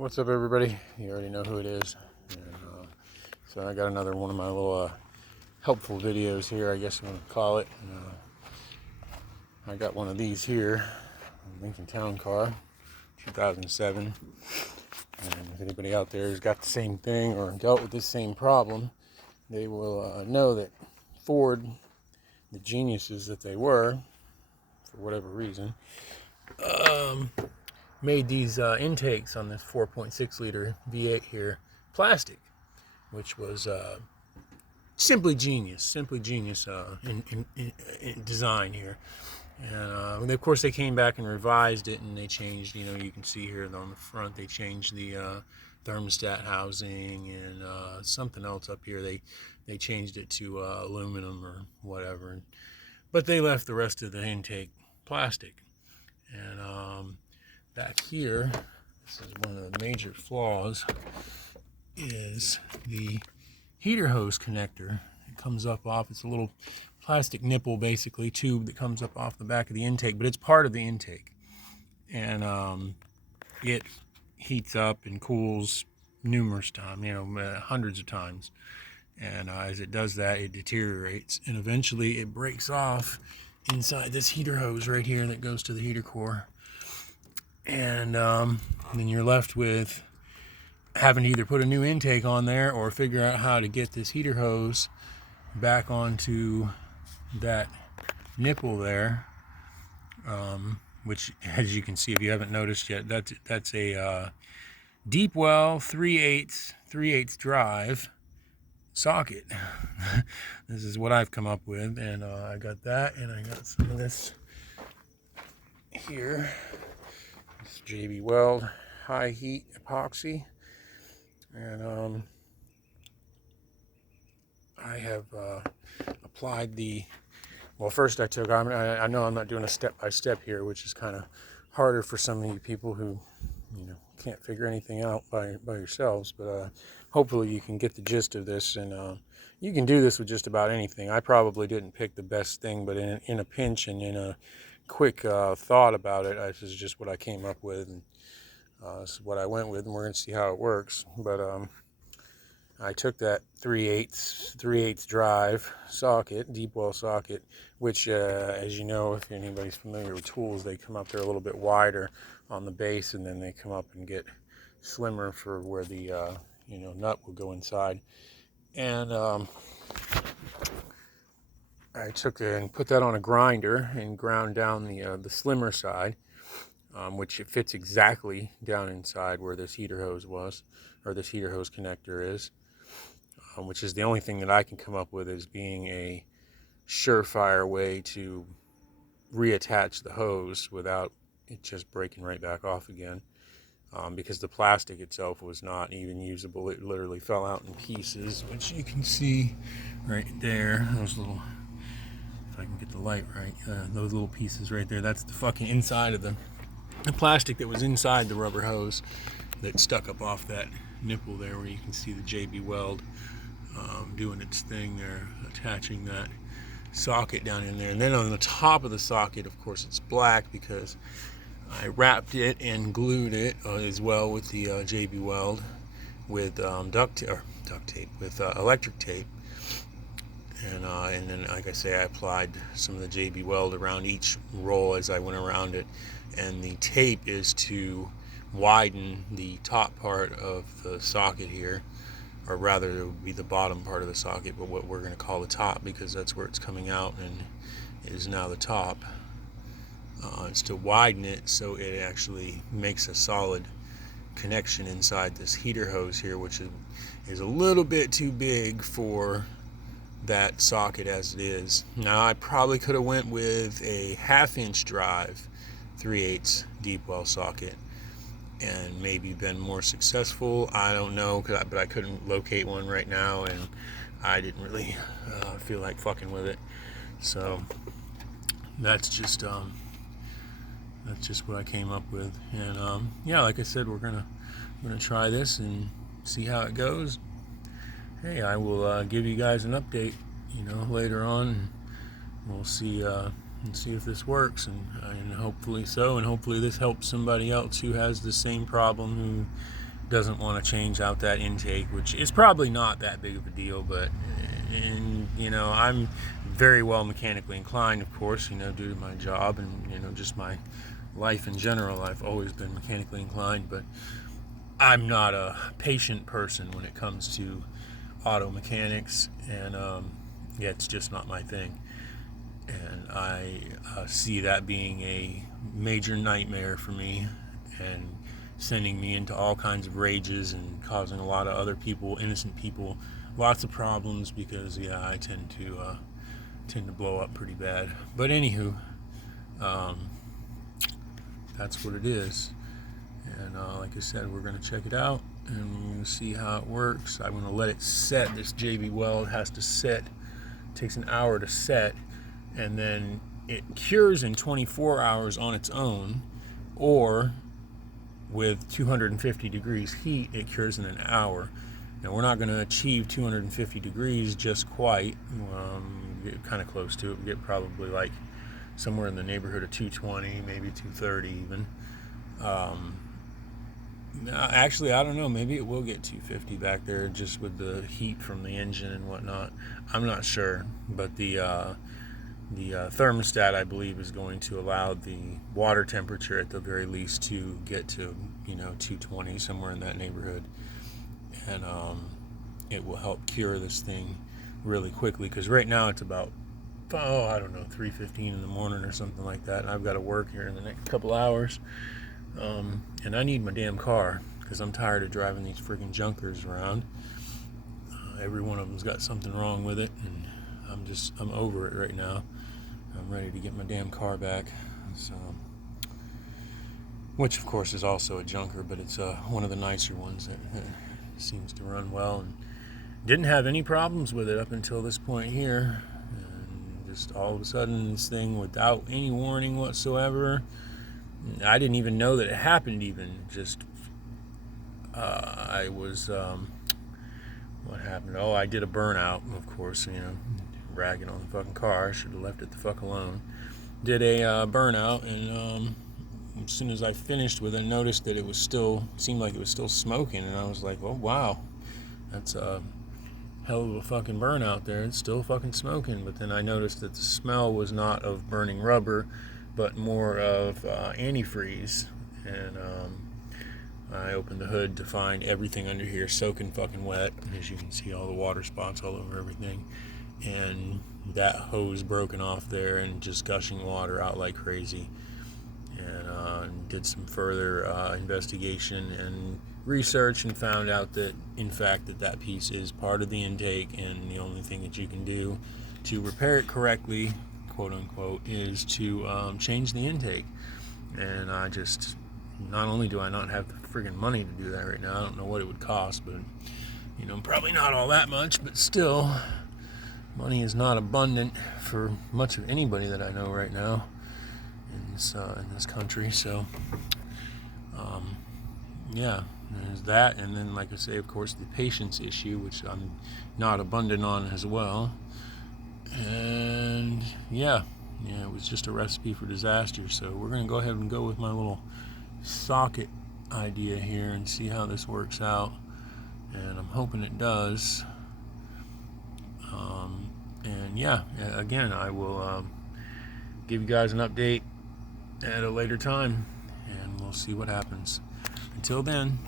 What's up, everybody? You already know who it is. And, so I got another one of my little helpful videos here, I guess I'm going to call it. I got one of these here, Lincoln Town Car, 2007. And if anybody out there has got the same thing or dealt with this same problem, they will know that Ford, the geniuses that they were, for whatever reason, made these intakes on this 4.6 liter V8 here plastic, which was simply genius in design here. And of course they came back and revised it, and they changed, you can see here on the front, they changed the thermostat housing and something else up here. They changed it to aluminum or whatever, but they left the rest of the intake plastic. And back here, this is one of the major flaws, is the heater hose connector. It comes up off, it's a little plastic nipple, basically, tube that comes up off the back of the intake, but it's part of the intake. And it heats up and cools numerous times, hundreds of times. And as it does that, it deteriorates, and eventually it breaks off inside this heater hose right here that goes to the heater core. And then you're left with having to either put a new intake on there or figure out how to get this heater hose back onto that nipple there, which, as you can see, if you haven't noticed yet, that's a deep well 3/8 drive socket. This is what I've come up with, and I got that, and I got some of this here. It's JB Weld High Heat epoxy, and I have applied the, well, first I know I'm not doing a step-by-step here, which is kind of harder for some of you people who can't figure anything out by yourselves, but hopefully you can get the gist of this. And you can do this with just about anything. I probably didn't pick the best thing, but in a pinch and in a quick thought about it, this is just what I came up with, and this is what I went with, and we're going to see how it works. But I took that 3/8 drive socket, deep well socket, which, as you know, if anybody's familiar with tools, they come up there a little bit wider on the base, and then they come up and get slimmer for where the nut will go inside. And I took it and put that on a grinder and ground down the slimmer side, which it fits exactly down inside where this heater hose was, or this heater hose connector is, which is the only thing that I can come up with as being a surefire way to reattach the hose without it just breaking right back off again, because the plastic itself was not even usable. It literally fell out in pieces, which you can see right there. Those little, if I can get the light right, those little pieces right there, that's the fucking inside of the plastic that was inside the rubber hose that stuck up off that nipple there, where you can see the JB Weld doing its thing there, attaching that socket down in there. And then on the top of the socket, of course, it's black because I wrapped it and glued it as well with the JB Weld with electric tape. And then, like I say, I applied some of the JB Weld around each roll as I went around it. And the tape is to widen the top part of the socket here, or rather it would be the bottom part of the socket, but what we're going to call the top, because that's where it's coming out and it is now the top. It's to widen it so it actually makes a solid connection inside this heater hose here, which is a little bit too big for that socket as it is. Now, I probably could have went with a 1/2-inch drive 3/8 deep well socket and maybe been more successful. I don't know, but I couldn't locate one right now, and I didn't really feel like fucking with it. So that's just what I came up with. And yeah, like I said, we're gonna try this and see how it goes. Hey, I will give you guys an update, later on, and we'll see if this works, and hopefully so, and hopefully this helps somebody else who has the same problem, who doesn't want to change out that intake, which is probably not that big of a deal, but and you know, I'm very well mechanically inclined, of course, you know, due to my job and, you know, just my life in general. I've always been mechanically inclined, but I'm not a patient person when it comes to auto mechanics, and yeah, it's just not my thing. And I see that being a major nightmare for me, and sending me into all kinds of rages and causing a lot of other people, innocent people, lots of problems, because yeah, I tend to blow up pretty bad. But anywho, that's what it is. And like I said, we're going to check it out and we're going to see how it works. I'm going to let it set. This JB Weld has to set. It takes an hour to set, and then it cures in 24 hours on its own, or with 250 degrees heat, it cures in an hour. Now, we're not going to achieve 250 degrees just quite. Get kind of close to it. We get probably like somewhere in the neighborhood of 220, maybe 230 even. Actually, I don't know. Maybe it will get 250 back there, just with the heat from the engine and whatnot. I'm not sure, but the thermostat, I believe, is going to allow the water temperature at the very least to get to, you know, 220, somewhere in that neighborhood, and it will help cure this thing really quickly, because right now it's about, I don't know, 3:15 in the morning or something like that, and I've got to work here in the next couple hours, and I need my damn car, because I'm tired of driving these freaking junkers around. Every one of them's got something wrong with it, and I'm over it right now. I'm ready to get my damn car back. So, which of course is also a junker, but it's one of the nicer ones that seems to run well, and didn't have any problems with it up until this point here. And just all of a sudden, this thing, without any warning whatsoever, I didn't even know that it happened. Even just I was what happened? Oh, I did a burnout, of course, you know, ragging on the fucking car. I should have left it the fuck alone. Did a burnout, and as soon as I finished with it, I noticed that it was still, seemed like it was still smoking, and I was like, oh wow, that's a hell of a fucking burnout there. It's still fucking smoking. But then I noticed that the smell was not of burning rubber, but more of antifreeze. And I opened the hood to find everything under here soaking fucking wet. As you can see, all the water spots all over everything. And that hose broken off there and just gushing water out like crazy. And did some further investigation and research, and found out that, in fact, that piece is part of the intake, and the only thing that you can do to repair it correctly, quote unquote, is to change the intake. And I just, not only do I not have the friggin' money to do that right now, I don't know what it would cost, but, you know, probably not all that much, but still, money is not abundant for much of anybody that I know right now in this country. So yeah, there's that. And then, like I say, of course, the patience issue, which I'm not abundant on as well. And yeah, it was just a recipe for disaster. So we're going to go ahead and go with my little socket idea here and see how this works out, and I'm hoping it does. And yeah, again, I will give you guys an update at a later time, and we'll see what happens. Until then.